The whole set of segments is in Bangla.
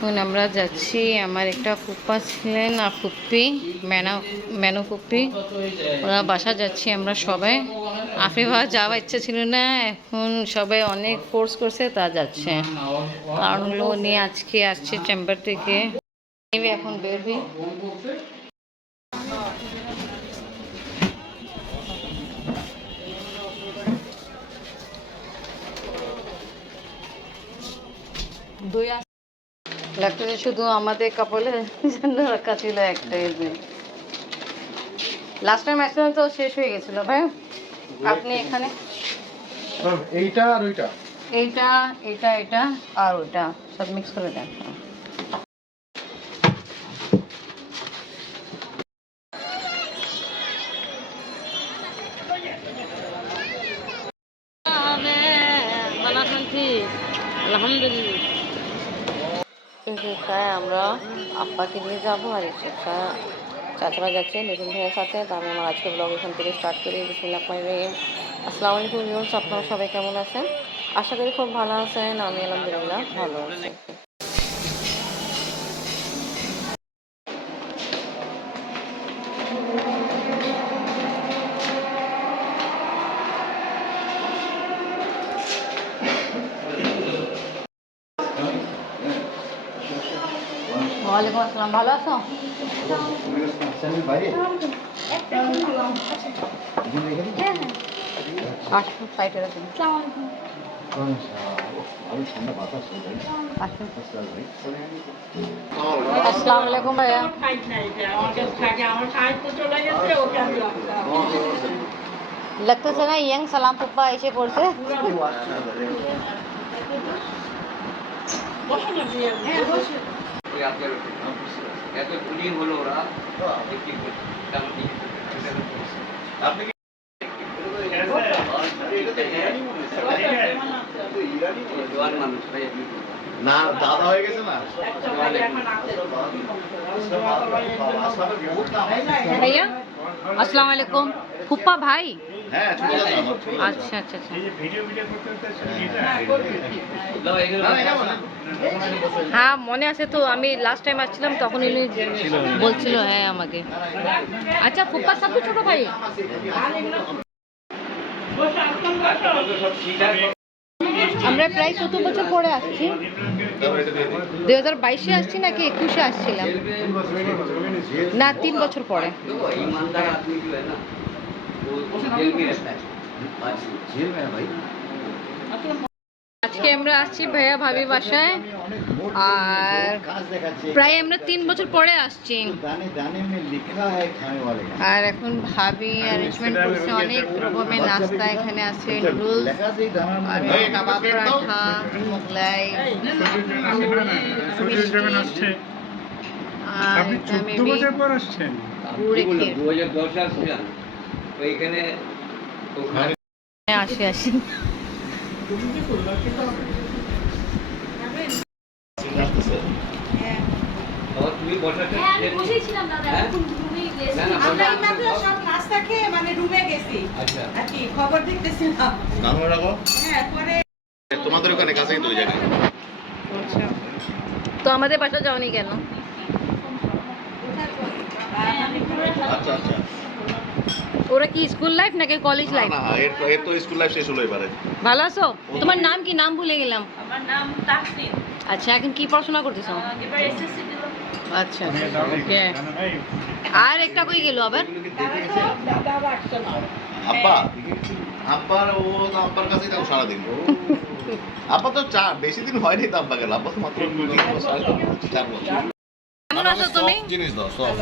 এখন আমরা যাচ্ছি, আমার একটা ফুপ্পা ছিলেন আর ফুপ্পি, ম্যানা, ম্যানো ফুপ্পি। ওরা বাসা যাচ্ছি আমরা সবাই। আফ্রিকা যাওয়ার ইচ্ছা ছিল না, এখন সবাই অনেক ফোর্স করছে, তা যাচ্ছে। কারণ হলো উনি আজকে আসছে চেম্বার থেকে। এখন বের হই। দুই লাগতেছে শুধু আমাদের কাপড়ের জন্য রাখা ছিল একটাই লাস্ট টাইম আসলাম তো শেষ হয়ে গেছিল ভাই আপনি এখানে? এইটা আর ওইটা। এইটা এটা এটা আর ওইটা। সব মিক্স করে দেন। আমরা আপ্পাকে নিয়ে যাব আর রিক্সা চাচারা যাচ্ছে নতুন ভাইয়ের সাথে। তো আমি আমার আজকে ব্লগ এখান থেকে স্টার্ট করি। বিসমুল্লাহ রহিম। আসসালামু আলাইকুম ইউস আপনারা সবাই কেমন আছেন? আশা করি খুব ভালো আছেন। আমি আলহামদুলিল্লাহ ভালো আছি। ওয়ালাইকুম আসসালাম ভালো আছো আসো সাইডে রাখুন আসুন আসসালামু আলাইকুম ভাইয়া লাগতেছে না ইয়াং সালাম পুপ্পা এসে পড়ছে ওই আপনার এত বুলিং হলো ওরা দেখি মোটামুটি আপনি কি জোয়ান মানুষ ভাই আপনি না দাদা হয়ে গেছে না ভাইয়া আসসালামু আলাইকুম ফুপ্পা ভাই হ্যাঁ ছোট দাদা আমার আচ্ছা আচ্ছা আচ্ছা। হ্যাঁ। মনে আছে তো আমি লাস্ট টাইম আসছিলাম তখন উনি বলছিল হ্যাঁ আমাকে। আচ্ছা ফুপ্পা সব ছোট ভাই। আমরা প্রায় কত বছর পরে আসছি। দুই হাজার বাইশে আসছি নাকি একুশে আসছিলাম? না তিন বছর পরে। আজকে আমরা আসছি ভাইয়া ভাবি বাসায়। আর প্রায় আমরা তিন বছর পরে আসছি। আর এখন ভাবি অ্যারেঞ্জমেন্ট করছে অনেক রকমের নাস্তা এখানে আছে নুডলস কাবাব পরাঠা মোগলাই আর আমি ওইখানে ওখানে হ্যাঁ, আসি আসি। তুমি বসাতে হ্যাঁ, বসেছিলাম দাদা, হ্যাঁ? এখন রুমেই গেছি। না, না, আমরা বসা- এই মাত্র সব নাস্তা খেয়ে মানে রুমে গেছি। আচ্ছা। আর কি খবর দেখতেছিলাম। দাম রাখো। হ্যাঁ পরে তোমাদের ওখানে কাছেই তো ওই আচ্ছা। তো আমাদের বাসা যাওনি কেন? আচ্ছা আচ্ছা। ওরা কি স্কুল লাইফ নাকি কলেজ লাইফ না এর তো এর তো স্কুল লাইফ শেষ হলো এবারে। ভালো আছো? তোমার নাম কি? নাম ভুলে গেলাম। আমার নাম তাহসিন। আচ্ছা এখন কি পড়াশোনা করতেছো? এবার এসএসসি দিলাম আচ্ছা ওকে আর একটা কই গেল আবার? দাদা রাখছে না আব্বা? আব্বার ও তো আব্বার কাছেই থাকো সারাদিন। আব্বা তো চার বেশি দিন হয়নি তো আব্বা গেল আব্বা তো মাত্র চার বছর। কেমন আছো তুমি জিনিস দাও সব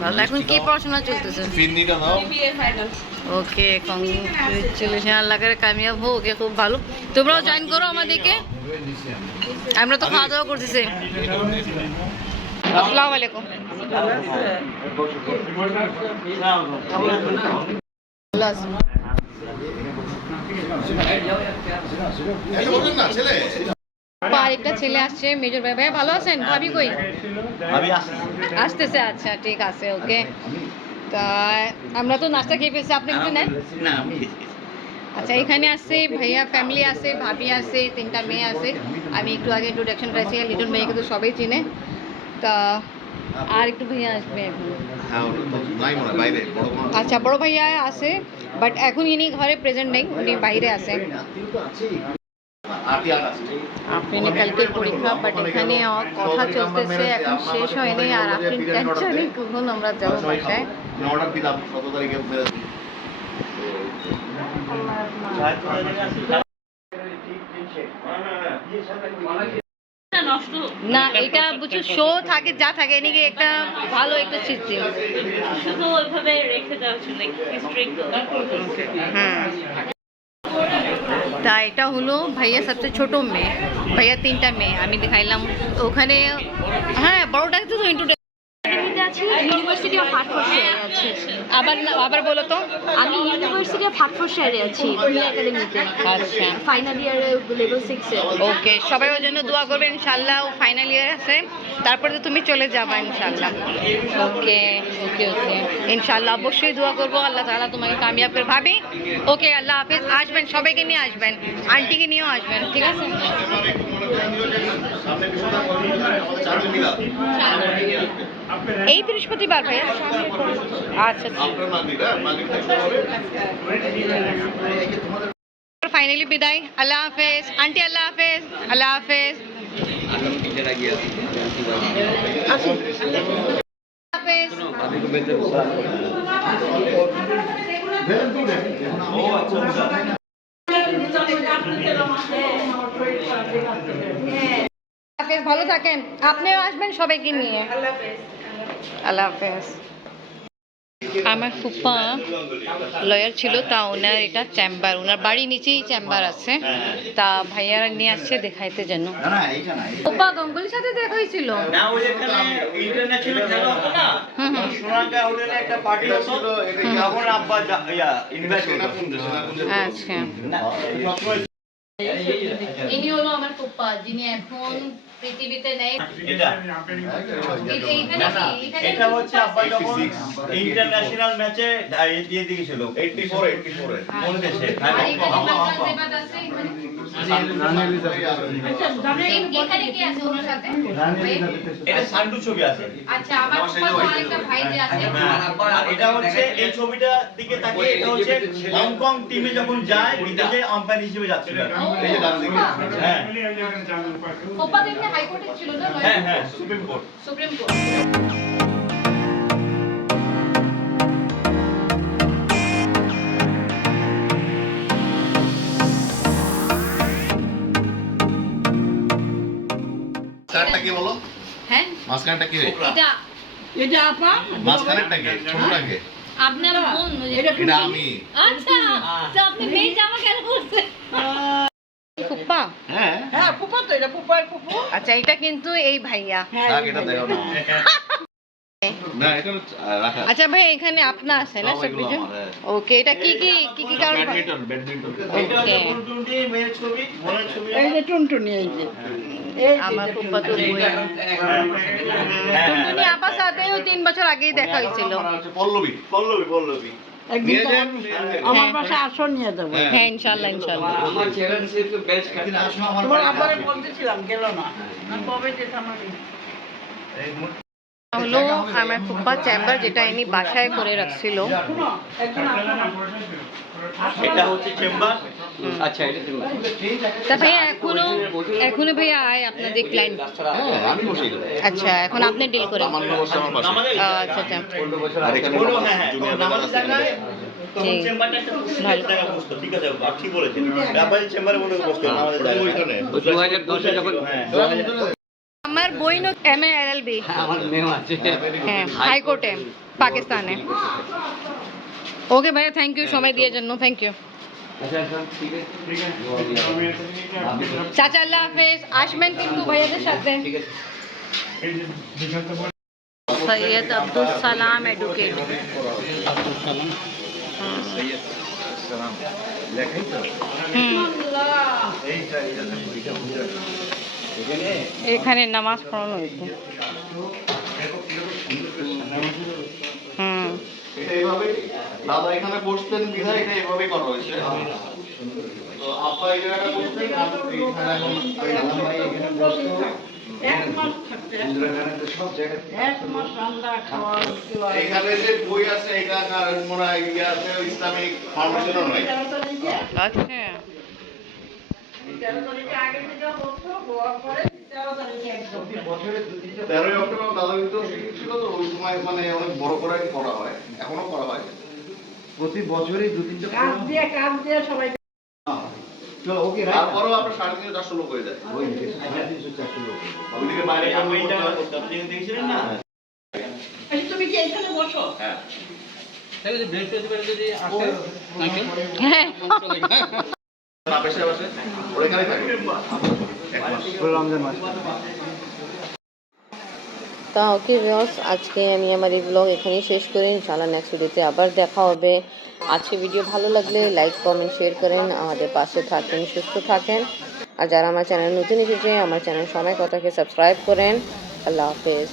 ভালো এখন কি পড়াশোনা চলতেছে ফিরনিটা দাও BA final okay congratulation Allah করে কামিয়াব হোক ওকে খুব ভালো তোমরাও জয়েন করো আমাদেরকে আমরা তো খাওয়া দাওয়া করতেছি আসসালামু আলাইকুম ভালো আছো? আরেকটা ছেলে আসছে মেজর ভাই। ভাই ভালো আছেন? ভাবি কই? আসতেছে আচ্ছা ঠিক আছে ওকে। তা আমরা তো নাস্তা খেয়ে ফেলছি। আপনি কিছু নেন? আচ্ছা এখানে আছে ভাইয়া ফ্যামিলি আছে ভাবি আছে তিনটা মেয়ে আছে। আমি একটু আগে ইন্ট্রোডাকশন করেছি লিটন মেয়েকে তো সবাই চিনে। তা আর একটু ভাইয়া আসবে হ্যাঁ আচ্ছা বড় ভাইয়া আছে বাট এখন ইনি ঘরে প্রেজেন্ট নেই উনি বাইরে আছেন আছে। আফরিনে কালকে পরীক্ষা বাট এখানে কথা চলতেছে এখন শেষ হয়নি আর আফরিন টেনশনে কখন আমরা যাব বাসায়। না, এটা বুঝছ শো থাকে যা থাকে এদিকে একটা ভালো একটা সিস্টেম শুধু ওইভাবে রেখে দেওয়া হ্যাঁ তা এটা হলো ভাইয়া সবচেয়ে ছোট মেয়ে। ভাইয়া তিনটা মেয়ে, আমি দেখাইলাম। ওখানে হ্যাঁ বড়টা তো ইন্ট্রোডাকশন ইউনিভার্সিটি অফ হার্টফোর্ডশায়ারে আছি। আবার না- আবার বলো তো। আমি ইউনিভার্সিটি অফ হার্টফোর্ডশায়ারে আছি প্রিয়া একাডেমিতে আচ্ছা। ফাইনাল ইয়ারে লেভেল সিক্সে ওকে সবাই ওর জন্য দোয়া করবে ইনশাল্লাহ ও ফাইনাল ইয়ার আছে। তারপরে তো তুমি চলে যাবা ইনশাল্লাহ ওকে ওকে ওকে। ইনশাল্লাহ অবশ্যই দোয়া করব আল্লাহ তাআলা তোমাকে কামিয়াব করে। ভাবি ওকে আল্লাহ হাফিজ আসবেন সবাইকে নিয়ে আসবেন আন্টিকে নিয়েও আসবেন ঠিক আছে। এই বৃহস্পতিবার ভাইয়া। আচ্ছা। ফাইনালি বিদায়। আল্লাহ হাফেজ। আন্টি আল্লাহ হাফেজ। আল্লাহ হাফেজ। ভালো থাকেন। আপনিও আসবেন সবাইকে নিয়ে। আল্লাহ হাফেজ আমার ফুপা লয়ার ছিল তা ওনার এটা চেম্বার ওনার বাড়ি নিচেই চেম্বার আছে। তা ভাইয়ারা নিয়ে আসছে দেখাইতে যেন। গঙ্গুলির সাথে দেখা হয়েছিল? ইয়া আচ্ছা। ইনি হলো আমার ফুপা যিনি এখন পৃথিবীতে নেই এটা হচ্ছে আব্বা যখন ইন্টারন্যাশনাল ম্যাচে দিয়ে দিয়েছিল 84, 84 কোন দেশে এটা সান্ডু ছবি আছে। আচ্ছা আমার আরেকটা ভাই যে আছে? হ্যাঁ, এটা হচ্ছে এই ছবিটা দিকে তাকিয়ে এটা হচ্ছে হংকং টিমে যখন যায় বিদেশে আম্পায়ার হিসেবে যাচ্ছিল। এই যে। হ্যাঁ। হাইকোর্টে ছিল না হ্যাঁ হ্যাঁ সুপ্রিম কোর্ট। Supreme court. চারটা কি বলো হ্যাঁ মাঝখানটা কি রে এটা এটা আপা মাঝখানেরটা কি ছোটটা কি আপনার বোন এটা আমি আচ্ছা তো আপনি মেয়ে জামা কেন পরছেন ফুপা হ্যাঁ হ্যাঁ ফুপা তো এটা ফুপার ফুপু আচ্ছা এটা কিন্তু এই ভাইয়া থাক, এটা দেখো না না এটা রাখা আচ্ছা ভাই এখানে আপনা আছে না সব কিছু? হ্যাঁ। ওকে এটা কি কি কি কি কারণ ব্যাডমিন্টন ব্যাডমিন্টন। এটা টুনটুনি মেয়ের ছবি বোনের ছবি। এই যে টুনটুনি এই যে। আমার টুনটুনি। বই হ্যাঁ, টুনটুনি আপার সাথেও তিন বছর আগেই দেখা হয়েছিল। পল্লবী পল্লবী পল্লবী। নিয়ে আমার পাশে আসো নিয়ে যাব। হ্যাঁ। হ্যাঁ ইনশাল্লাহ ইনশাল্লাহ। আমার আমার তোমার আব্বারে বলতেছিলাম গেল না। না কবে যেতাম আমি হলো আমার ফুপা চেম্বার যেটা ইনি বাসায় করে রাখছিল। এটা হচ্ছে চেম্বার? আচ্ছা এটা তা ভাইয়া এখনও এখনও ভাইয়া আয় আপনাদের ক্লায়েন্ট হ্যাঁ আমি বসে আচ্ছা এখন আপনি ডিল করেন। আচ্ছা আচ্ছা। আর এখানে চেম্বারে বসতো আমার বই no M A L L B আমার মেয়েও আছে হ্যাঁ হাইকোর্টে পাকিস্তানে ওকে ভাইয়া থ্যাংক ইউ সময় দিয়ে জন্য থ্যাংক ইউ আচ্ছা আচ্ছা ঠিক আছে চাচা আল্লাহ হাফেজ আসবেন কিন্তু ভাইয়াদের সাথে ঠিক আছে সৈয়দ আব্দুল সালাম এডুকেট এখানে নামাজ পড়ানো হয়েছে হুম। দাদা এখানে বসতেন বিধায় এটা এইভাবেই করা হয়েছে তো আব্বা এই জায়গাটা বসতেন আর এখন ওই আলাম ভাই এখানে বসতো এখানে যে বই আছে এটা মনে হয় ইয়ে আছে ইসলামিক ফাউন্ডেশনও নয়। আচ্ছা। তেরোই অক্টোবর দাদা কিন্তু ছিল তো ওই সময় মানে অনেক বড় করে করা হয় এখনও করা হয়। প্রতি বছরই দু তিনটা কাজ দিয়ে কাজ দিয়ে সবাই চলো ওকে তারপরেও আপনার সাড়ে তিনশো চারশো লোক হয়ে যায়। ওই সাড়ে তিনশো চারশো লোক। ওইদিকে বাইরে হয়। দেখছিলেন না? আচ্ছা, তুমি কি এখানে বসো? হ্যাঁ। হ্যাঁ। না পেশে বসে তা ওকে ভিউয়ার্স আজকে আমি আমার এই ব্লগ এখানেই শেষ করি। ইনশাআল্লাহ নেক্সট ভিডিওতে আবার দেখা হবে। আজকে ভিডিও ভালো লাগলে লাইক কমেন্ট শেয়ার করেন। আমাদের পাশে থাকেন সুস্থ থাকেন। আর যারা আমার চ্যানেল নতুন এসেছে আমার চ্যানেল সময় কথাকে সাবস্ক্রাইব করেন। আল্লাহ হাফেজ।